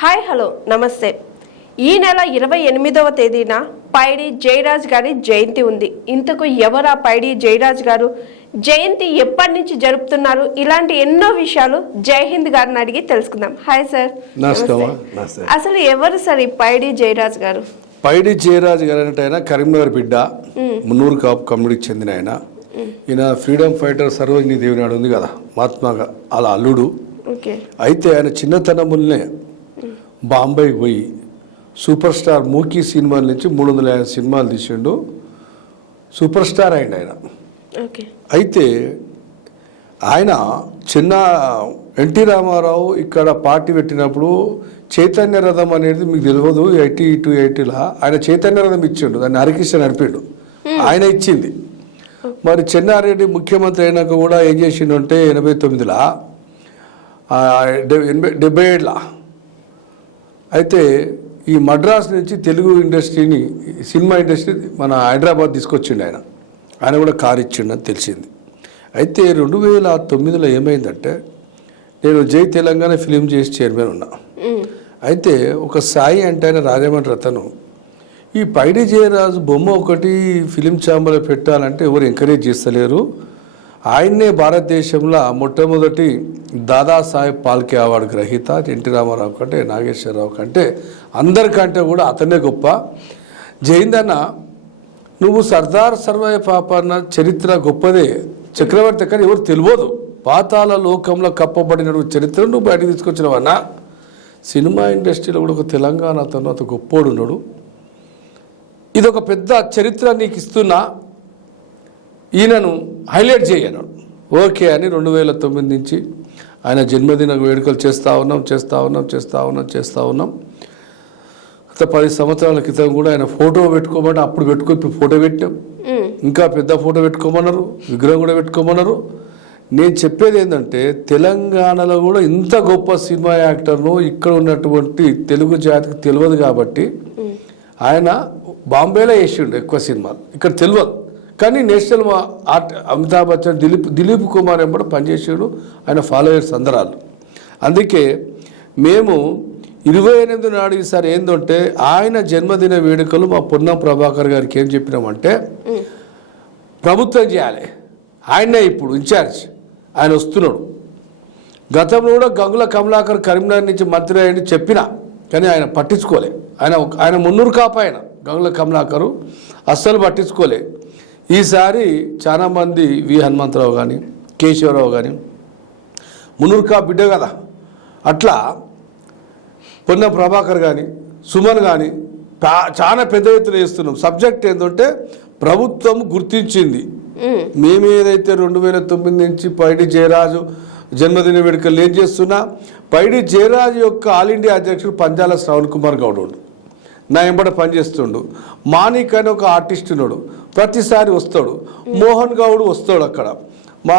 Hi hello నమస్తే. ఈ నెల ఇరవై ఎనిమిదవ తేదీన పైడి జయరాజ్ గారి జయంతి ఉంది. ఇంతకు ఎవరా పైడి జయరాజ్ గారు? జయంతి ఎప్పటి నుంచి జరుపుతున్నారు? ఇలాంటి ఎన్నో విషయాలు జై హింద్ గారిని అడిగి తెలుసుకుందాం. Hi sir. అసలు ఎవరు సార్ ఈ పైడి జయరాజ్ గారు? పైడి జయరాజు గారు అంటే ఆయన కరీంనగర్ బిడ్డ మున్నూరు కాపు కమ్యూనిటీకి చెందిన ఆయన. ఈయన ఫ్రీడమ్ ఫైటర్ సరోజిని దేవి నాడు ఉంది కదా మహాత్మా అలా అల్లుడు. ఓకే. అయితే ఆయన చిన్నతనములనే బాంబేకి పోయి సూపర్ స్టార్ మూకీ సినిమాల నుంచి మూడు వందల యాభై సినిమాలు తీసిండు. సూపర్ స్టార్ అయిండు ఆయన. అయితే ఆయన చిన్న ఎన్టీ రామారావు ఇక్కడ పార్టీ పెట్టినప్పుడు చైతన్య రథం అనేది మీకు తెలియదు ఎయిటీ టు ఎయిటీలా. ఆయన చైతన్య రథం ఇచ్చిండు దాన్ని హరికృష్ణ నడిపిండు. ఆయన ఇచ్చింది. మరి చెన్నారెడ్డి ముఖ్యమంత్రి అయినాక కూడా ఏం చేసిండు అంటే ఎనభై తొమ్మిదిలా డెబ్బై ఏడులా అయితే ఈ మద్రాస్ నుంచి తెలుగు ఇండస్ట్రీని సినిమా ఇండస్ట్రీ మన హైదరాబాద్ తీసుకొచ్చిండు ఆయన. ఆయన కూడా కారు ఇచ్చిండని తెలిసింది. అయితే రెండు వేల తొమ్మిదిలో ఏమైందంటే నేను జై తెలంగాణ ఫిలిం చేసి చైర్మన్ ఉన్నా. అయితే ఒక సాయి అంటే ఆయన రాజమండ్రి అతను. ఈ పైడి జయరాజు బొమ్మ ఒకటి ఫిలిం ఛాంబర్లో పెట్టాలంటే ఎవరు ఎంకరేజ్ చేస్తలేరు. ఆయన్నే భారతదేశంలో మొట్టమొదటి దాదాసాహెబ్ పాల్కే అవార్డు గ్రహీత ఎన్టీ రామారావు కంటే నాగేశ్వరరావు కంటే అందరికంటే కూడా అతనే గొప్ప. జైందన్న నువ్వు సర్దార్ సర్వయ పాపన్న చరిత్ర గొప్పదే. చక్రవర్తి కానీ ఎవరు తెలియదు పాతాల లోకంలో కప్పబడిన చరిత్ర నువ్వు బయటకు తీసుకొచ్చినవన్నా సినిమా ఇండస్ట్రీలో కూడా ఒక తెలంగాణ అతను అతను గొప్పోడు ఉన్నాడు. ఇది ఒక పెద్ద చరిత్ర నీకు ఇస్తున్నా. ఈయనను హైలైట్ చేయను ఓకే అని రెండు వేల తొమ్మిది నుంచి ఆయన జన్మదిన వేడుకలు చేస్తూ ఉన్నాం చేస్తూ ఉన్నాం చేస్తూ ఉన్నాం చేస్తూ ఉన్నాం. గత పది సంవత్సరాల క్రితం కూడా ఆయన ఫోటో పెట్టుకోమని అప్పుడు పెట్టుకో ఇప్పుడు ఫోటో పెట్టాం ఇంకా పెద్ద ఫోటో పెట్టుకోమన్నారు విగ్రహం కూడా పెట్టుకోమన్నారు. నేను చెప్పేది ఏంటంటే తెలంగాణలో కూడా ఇంత గొప్ప సినిమా యాక్టర్ను ఇక్కడ ఉన్నటువంటి తెలుగు జాతికి తెలియదు కాబట్టి ఆయన బాంబేలో వేసిండు ఎక్కువ సినిమాలు. ఇక్కడ తెలియదు. కానీ నేషనల్ మా- ఆర్ట్ అమితాబ్ బచ్చన్ దిలీప్ దిలీప్ కుమార్ ఎంబడ పనిచేసాడు ఆయన ఫాలోయర్స్ అందరాలు. అందుకే మేము ఇరవై ఎనిమిది నాడు ఈసారి ఏంటంటే ఆయన జన్మదిన వేడుకలు మా పొన్న ప్రభాకర్ గారికి ఏం చెప్పినామంటే ప్రభుత్వం చేయాలి. ఆయనే ఇప్పుడు ఇన్ఛార్జ్. ఆయన వస్తున్నాడు. గతంలో కూడా గంగుల కమలాకర్ కరీంనగర్ నుంచి మంత్రి అయ్యని చెప్పిన కానీ ఆయన పట్టించుకోలే. ఆయన ఆయన మున్నూరు కాపాయన ఆయన గంగుల కమలాకరు. అస్సలు పట్టించుకోలే. ఈసారి చాలా మంది వి హనుమంతరావు కానీ కేశవరావు కానీ మున్నూరు కాపు బిడ్డ కదా. అట్లా పొన్న ప్రభాకర్ కానీ సుమన్ కానీ చాలా పెద్ద ఎత్తున చేస్తున్నాం. సబ్జెక్ట్ ఏంటంటే ప్రభుత్వం గుర్తించింది. మేము ఏదైతే రెండు వేల తొమ్మిది నుంచి పైడి జయరాజు జన్మదిన వేడుకలు ఏం చేస్తున్నా పైడి జయరాజు యొక్క ఆల్ ఇండియా అధ్యక్షుడు పంజాల శ్రవణ్ కుమార్ గౌడ్ ఉండు. నా ఎంబడ పనిచేస్తుండు. మాణిక్ అని ఒక ఆర్టిస్ట్ ఉన్నాడు. ప్రతిసారి వస్తాడు. మోహన్ గౌడ్ వస్తాడు అక్కడ. మా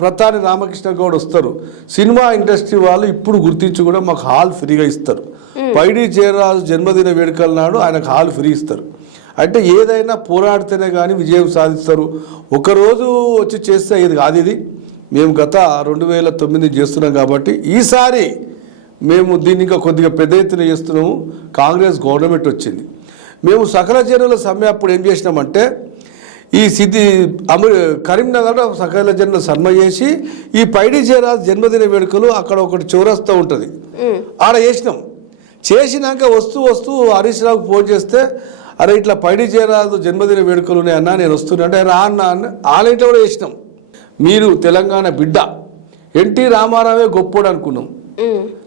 ప్రతాని రామకృష్ణ గౌడ్ వస్తారు. సినిమా ఇండస్ట్రీ వాళ్ళు ఇప్పుడు గుర్తించి కూడా మాకు హాల్ ఫ్రీగా ఇస్తారు. పైడి జయరాజు జన్మదిన వేడుకల నాడు ఆయనకు హాల్ ఫ్రీ ఇస్తారు. అంటే ఏదైనా పోరాడితేనే కానీ విజయం సాధిస్తారు. ఒకరోజు వచ్చి చేస్తే ఇది కాదు ఇది. మేము గత రెండు వేల తొమ్మిది చేస్తున్నాం కాబట్టి ఈసారి మేము దీన్ని ఇంకా కొద్దిగా పెద్ద ఎత్తున చేస్తున్నాము. కాంగ్రెస్ గవర్నమెంట్ వచ్చింది. మేము సకల జనుల సమ్మె అప్పుడు ఏం చేసినామంటే ఈ సిద్ధి అమృ కరీంనగర్ సకల జనుల సన్మ చేసి ఈ పైడి జయరాజ్ జన్మదిన వేడుకలు అక్కడ ఒకటి చౌరస్తా ఉంటుంది. ఆడ చేసినాం. చేసినాక వస్తూ వస్తూ హరీష్ రావుకి ఫోన్ చేస్తే అరే ఇట్లా పైడి జయరాజు జన్మదిన వేడుకలు ఉన్నాయి అన్న నేను వస్తున్నా. అంటే రా అన్న అన్న. ఆలయంలో కూడా చేసినాం. మీరు తెలంగాణ బిడ్డ. ఎన్టీ రామారావే గొప్పోడు అనుకున్నాం.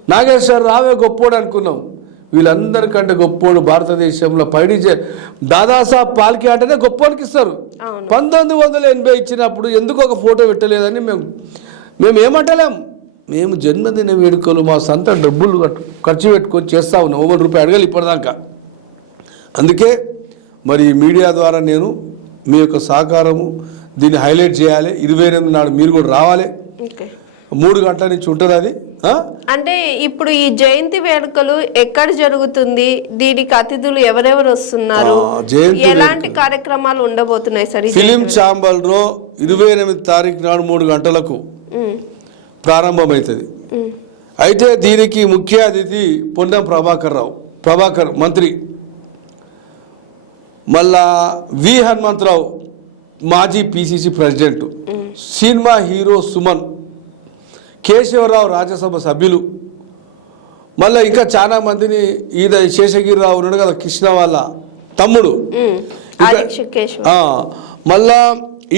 నాగేశ్వర రావే గొప్పోడు అనుకున్నాం. వీళ్ళందరికంటే గొప్పోడు భారతదేశంలో పైడి జ- దాదాసాహెబ్ పాల్కే అంటేనే గొప్పోడికి ఇస్తారు. పంతొమ్మిది వందల ఎనభై ఇచ్చినప్పుడు ఎందుకు ఒక ఫోటో పెట్టలేదని మేము మేము ఏమంటలేం. మేము జన్మదిన వేడుకలు మా సొంత డబ్బులు ఖర్చు- పెట్టుకొని చేస్తా ఉన్నాం. ఒకటి రూపాయి అడగాలి ఇప్పటిదాకా. అందుకే మరి మీడియా ద్వారా నేను మీ యొక్క సహకారము దీన్ని హైలైట్ చేయాలి. ఇరవై ఎనిమిది నాడు మీరు కూడా రావాలి. మూడు గంటల నుంచి ఉంటుంది అది? అంటే ఇప్పుడు ఈ జయంతి వేడుకలు ఎక్కడ జరుగుతుంది? దీనికి అతిథులు ఎవరెవరు వస్తున్నారు? ఎలాంటి కార్యక్రమాలు ఉండబోతున్నాయి సార్ ఫిలిం ఛాంబర్లో ఇరవై ఎనిమిది తారీఖు నాడు మూడు గంటలకు ప్రారంభమవుతుంది. అయితే దీనికి ముఖ్య అతిథి పొన్నం ప్రభాకర్ రావు ప్రభాకర్ మంత్రి. మళ్ళా వి హనుమంతరావు మాజీ PCC president. Cinema hero Suman Keshavarao Rajyasabha సభ్యులు. మళ్ళీ ఇంకా చాలా మందిని ఈయన శేషగిరిరావు ఉన్నాడు కదా కృష్ణ వాళ్ళ తమ్ముడు మళ్ళా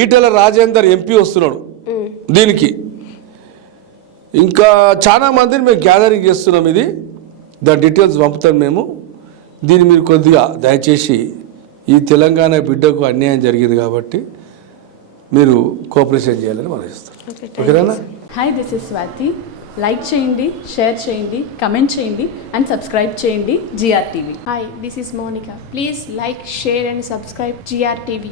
ఈటెల రాజేందర్ ఎంపీ వస్తున్నాడు. దీనికి. ఇంకా చాలా మందిని మేము గ్యాదరింగ్ చేస్తున్నాం ఇది. దాని డీటెయిల్స్ పంపుతాం మేము. దీన్ని మీరు కొద్దిగా దయచేసి ఈ తెలంగాణ బిడ్డకు అన్యాయం జరిగింది కాబట్టి మీరు కోఆపరేషన్ చేయాలని మనం ఇస్తాం ఓకేనా. Hi this is Swathi like చేయండి షేర్ చేయండి కమెంట్ చేయండి అండ్ సబ్స్క్రైబ్ చేయండి GR TV Hi, this is Monica. Please like, share, and subscribe GRTV.